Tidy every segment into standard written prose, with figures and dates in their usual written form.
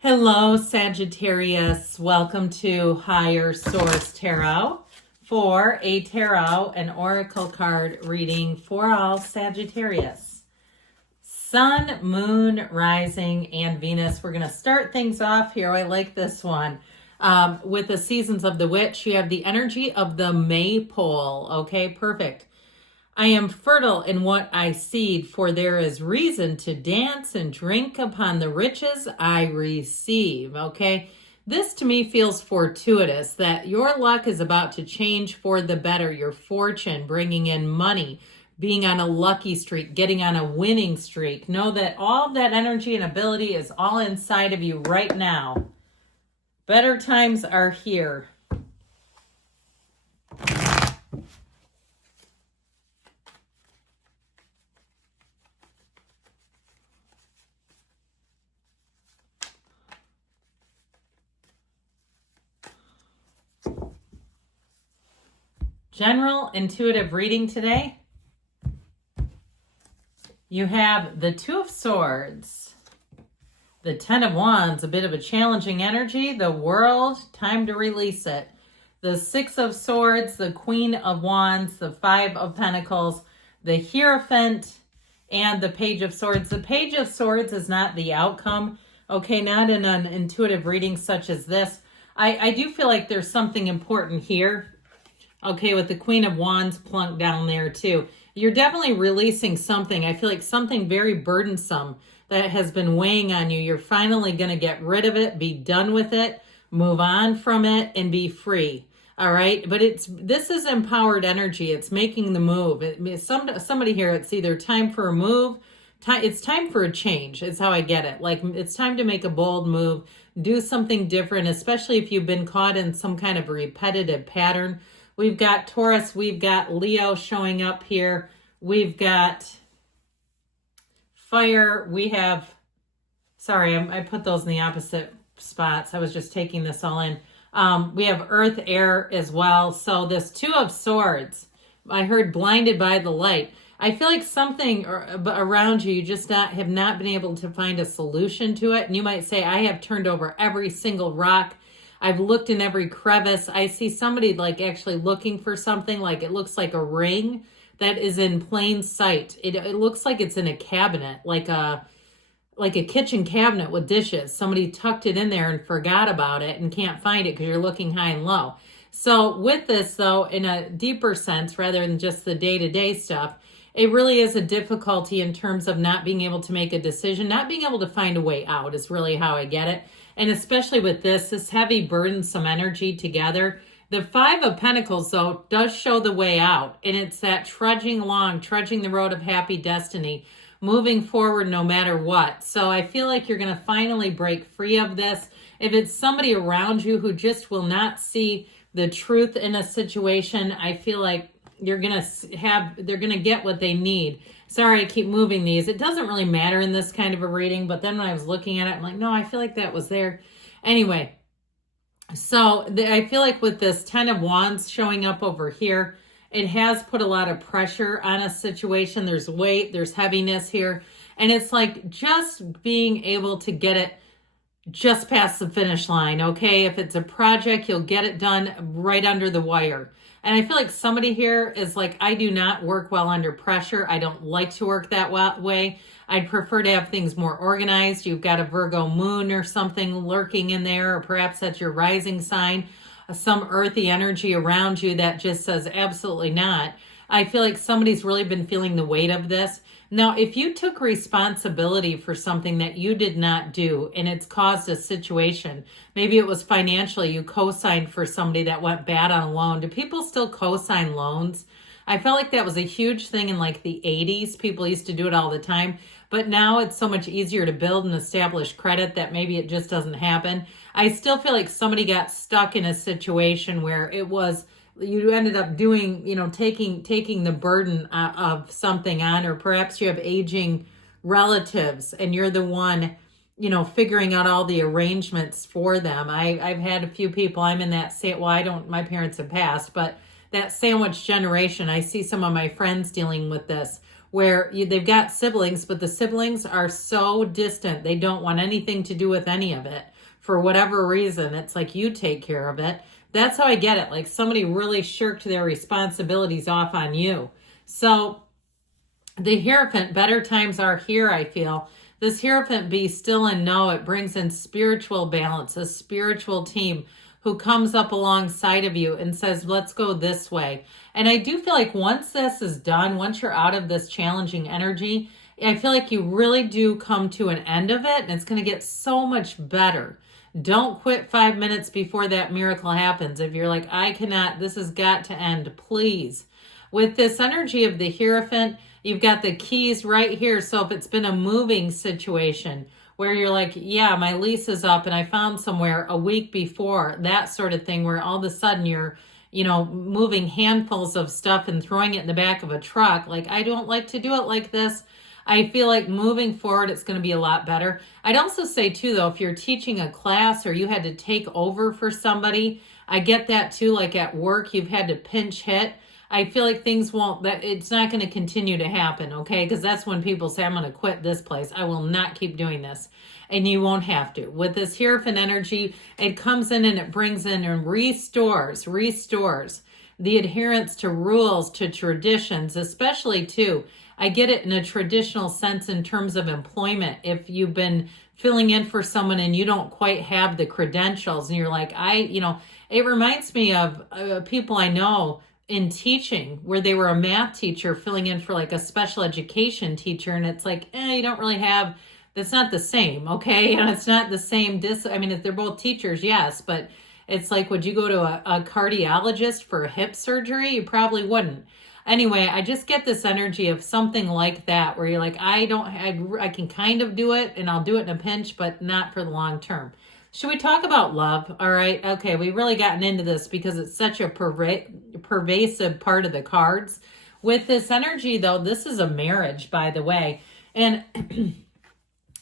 Hello, Sagittarius. Welcome to Higher Source Tarot for a tarot and oracle card reading for all Sagittarius. Sun, Moon, Rising, and Venus. We're going to start things off here. I like this one. With the Seasons of the Witch, you have the energy of the maypole. Okay, perfect. I am fertile in what I seed, for there is reason to dance and drink upon the riches I receive. Okay, this to me feels fortuitous, that your luck is about to change for the better. Your fortune, bringing in money, being on a lucky streak, getting on a winning streak. Know that all of that energy and ability is all inside of you right now. Better times are here. General intuitive reading today. You have the Two of Swords, the Ten of Wands, a bit of a challenging energy, the World, time to release it. The Six of Swords, the Queen of Wands, the Five of Pentacles, the Hierophant, and the Page of Swords. The Page of Swords is not the outcome, okay, not in an intuitive reading such as this. I do feel like there's something important here. Okay, with the Queen of Wands plunked down there too. You're definitely releasing something. I feel like something very burdensome that has been weighing on you. You're finally going to get rid of it, be done with it, move on from it, and be free. All right, but this is empowered energy. It's making the move. Somebody here, it's either time for a move, it's time for a change. Is how I get it. Like, it's time to make a bold move, do something different, especially if you've been caught in some kind of repetitive pattern. We've got Taurus, we've got Leo showing up here. We've got fire, we have, sorry, I put those in the opposite spots. I was just taking this all in. We have earth, air as well. So this Two of Swords, I heard blinded by the light. I feel like something around you, you just have not been able to find a solution to it. And you might say, I have turned over every single rock. I've looked in every crevice. I see somebody like actually looking for something, like it looks like a ring that is in plain sight. It looks like it's in a cabinet, like a kitchen cabinet with dishes. Somebody tucked it in there and forgot about it and can't find it because you're looking high and low. So with this though, in a deeper sense, rather than just the day-to-day stuff, it really is a difficulty in terms of not being able to make a decision, not being able to find a way out is really how I get it. And especially with this heavy, burdensome energy together. The Five of Pentacles, though, does show the way out. And it's that trudging along, trudging the road of happy destiny, moving forward no matter what. So I feel like you're going to finally break free of this. If it's somebody around you who just will not see the truth in a situation, I feel like they're going to get what they need. Sorry, I keep moving these. It doesn't really matter in this kind of a reading, but then when I was looking at it, I'm like, no, I feel like that was there. Anyway, so I feel like with this Ten of Wands showing up over here, it has put a lot of pressure on a situation. There's weight, there's heaviness here. And it's like just being able to get it just past the finish line, okay? If it's a project, you'll get it done right under the wire. And I feel like somebody here is like, I do not work well under pressure. I don't like to work that way. I'd prefer to have things more organized. You've got a Virgo moon or something lurking in there, or perhaps that's your rising sign, some earthy energy around you that just says absolutely not. I feel like somebody's really been feeling the weight of this. Now, if you took responsibility for something that you did not do and it's caused a situation, maybe it was financially, you co-signed for somebody that went bad on a loan. Do people still co-sign loans? I felt like that was a huge thing in like the 80s. People used to do it all the time. But now it's so much easier to build and establish credit that maybe it just doesn't happen. I still feel like somebody got stuck in a situation where it was, you ended up doing, taking the burden of something on, or perhaps you have aging relatives and you're the one, figuring out all the arrangements for them. I've had a few people, I'm in that my parents have passed, but that sandwich generation, I see some of my friends dealing with this, where they've got siblings, but the siblings are so distant. They don't want anything to do with any of it for whatever reason. It's like, you take care of it. That's how I get it. Like somebody really shirked their responsibilities off on you. So the Hierophant, better times are here, I feel. This Hierophant, be still and know, it brings in spiritual balance, a spiritual team who comes up alongside of you and says, let's go this way. And I do feel like once this is done, once you're out of this challenging energy, I feel like you really do come to an end of it, and it's going to get so much better. Don't quit 5 minutes before that miracle happens. If you're like, I cannot, this has got to end, please. With this energy of the Hierophant, you've got the keys right here. So if it's been a moving situation where you're like, yeah, my lease is up and I found somewhere a week before, that sort of thing, where all of a sudden you're, moving handfuls of stuff and throwing it in the back of a truck. Like, I don't like to do it like this. I feel like moving forward, it's going to be a lot better. I'd also say too, though, if you're teaching a class or you had to take over for somebody, I get that too. Like at work, you've had to pinch hit. I feel like things it's not going to continue to happen, okay? Because that's when people say, I'm going to quit this place. I will not keep doing this. And you won't have to. With this Hierophant energy, it comes in and it brings in and restores the adherence to rules, to traditions, especially too. I get it in a traditional sense in terms of employment. If you've been filling in for someone and you don't quite have the credentials and you're like, it reminds me of people I know in teaching where they were a math teacher filling in for like a special education teacher. And it's like, you don't really have, that's not the same. Okay. And it's not the same. If they're both teachers, yes, but it's like, would you go to a cardiologist for hip surgery? You probably wouldn't. Anyway, I just get this energy of something like that where you're like, I can kind of do it and I'll do it in a pinch, but not for the long term. Should we talk about love? All right. Okay. We've really gotten into this because it's such a pervasive part of the cards. With this energy, though, this is a marriage, by the way. And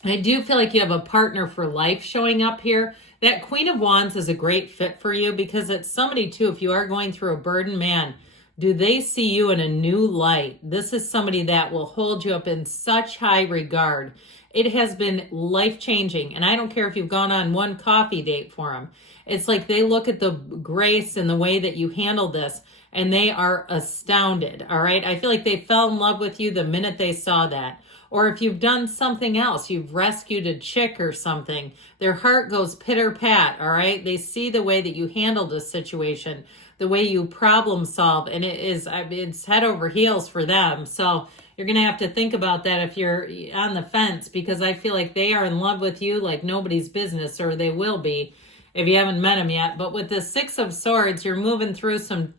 I do feel like you have a partner for life showing up here. That Queen of Wands is a great fit for you because it's somebody, too, if you are going through a burden, man, do they see you in a new light? This is somebody that will hold you up in such high regard. It has been life-changing, and I don't care if you've gone on one coffee date for them. It's like they look at the grace and the way that you handle this, and they are astounded, all right? I feel like they fell in love with you the minute they saw that. Or if you've done something else, you've rescued a chick or something, their heart goes pitter-pat, all right? They see the way that you handled a situation, the way you problem solve, and it's head over heels for them. So you're going to have to think about that if you're on the fence, because I feel like they are in love with you like nobody's business, or they will be if you haven't met them yet. But with the Six of Swords, you're moving through some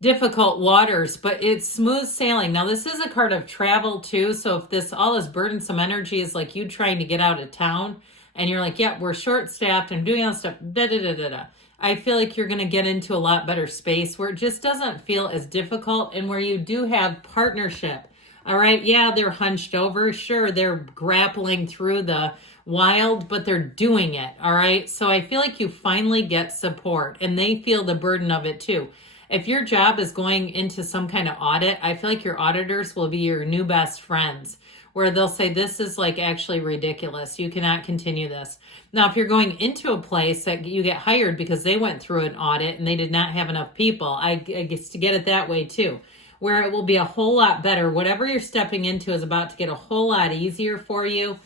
difficult waters, but it's smooth sailing. Now, this is a card of travel too. So if all this burdensome energy is like you trying to get out of town and you're like, yeah, we're short staffed and doing all stuff, I feel like you're going to get into a lot better space where it just doesn't feel as difficult and where you do have partnership. All right. Yeah, they're hunched over. Sure, they're grappling through the wild, but they're doing it. All right. So I feel like you finally get support and they feel the burden of it too. If your job is going into some kind of audit, I feel like your auditors will be your new best friends, where they'll say, this is like actually ridiculous. You cannot continue this. Now, if you're going into a place that you get hired because they went through an audit and they did not have enough people, I guess to get it that way too, where it will be a whole lot better. Whatever you're stepping into is about to get a whole lot easier for you.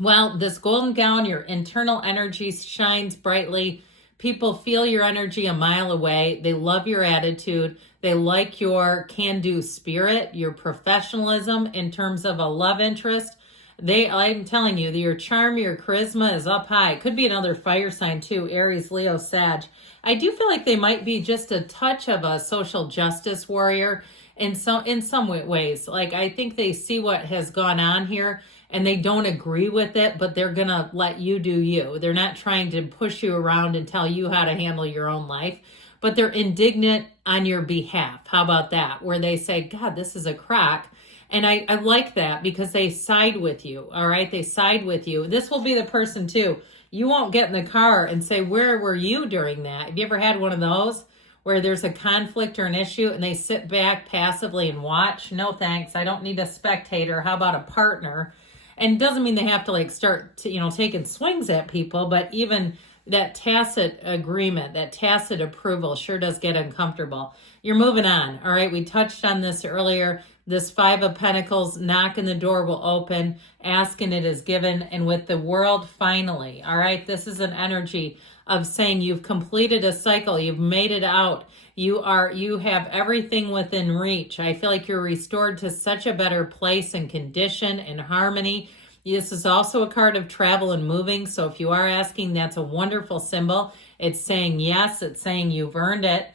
Well, this golden gown, your internal energy shines brightly. People feel your energy a mile away. They love your attitude. They like your can-do spirit, your professionalism in terms of a love interest. I'm telling you, your charm, your charisma is up high. Could be another fire sign too, Aries, Leo, Sag. I do feel like they might be just a touch of a social justice warrior in some ways. Like, I think they see what has gone on here and they don't agree with it, but they're going to let you do you. They're not trying to push you around and tell you how to handle your own life, but they're indignant on your behalf. How about that? Where they say, God, this is a crock. And I like that because they side with you. All right. They side with you. This will be the person too. You won't get in the car and say, where were you during that? Have you ever had one of those where there's a conflict or an issue and they sit back passively and watch. No thanks. I don't need a spectator. How about a partner? And it doesn't mean they have to like start to, taking swings at people, but even that tacit agreement, that tacit approval sure does get uncomfortable. You're moving on. All right. We touched on this earlier. This Five of Pentacles, knocking the door will open, asking it is given. And with the World finally, all right, this is an energy of saying you've completed a cycle. You've made it out. You have everything within reach. I feel like you're restored to such a better place and condition and harmony. This is also a card of travel and moving. So if you are asking, that's a wonderful symbol. It's saying yes. It's saying you've earned it.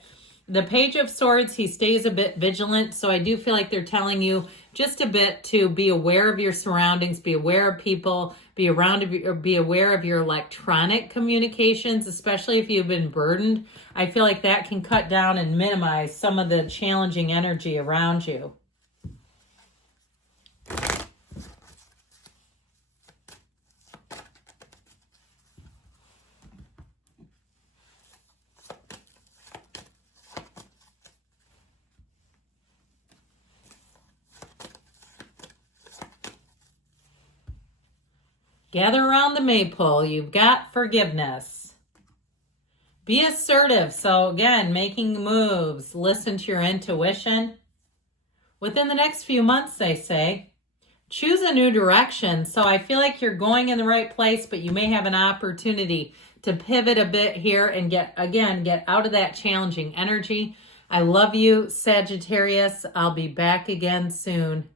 The Page of Swords, he stays a bit vigilant. So I do feel like they're telling you just a bit to be aware of your surroundings, be aware of people, be aware of your electronic communications, especially if you've been burdened. I feel like that can cut down and minimize some of the challenging energy around you. Gather around the maypole. You've got forgiveness. Be assertive. So again, making moves. Listen to your intuition. Within the next few months, they say, choose a new direction. So I feel like you're going in the right place, but you may have an opportunity to pivot a bit here and get out of that challenging energy. I love you, Sagittarius. I'll be back again soon.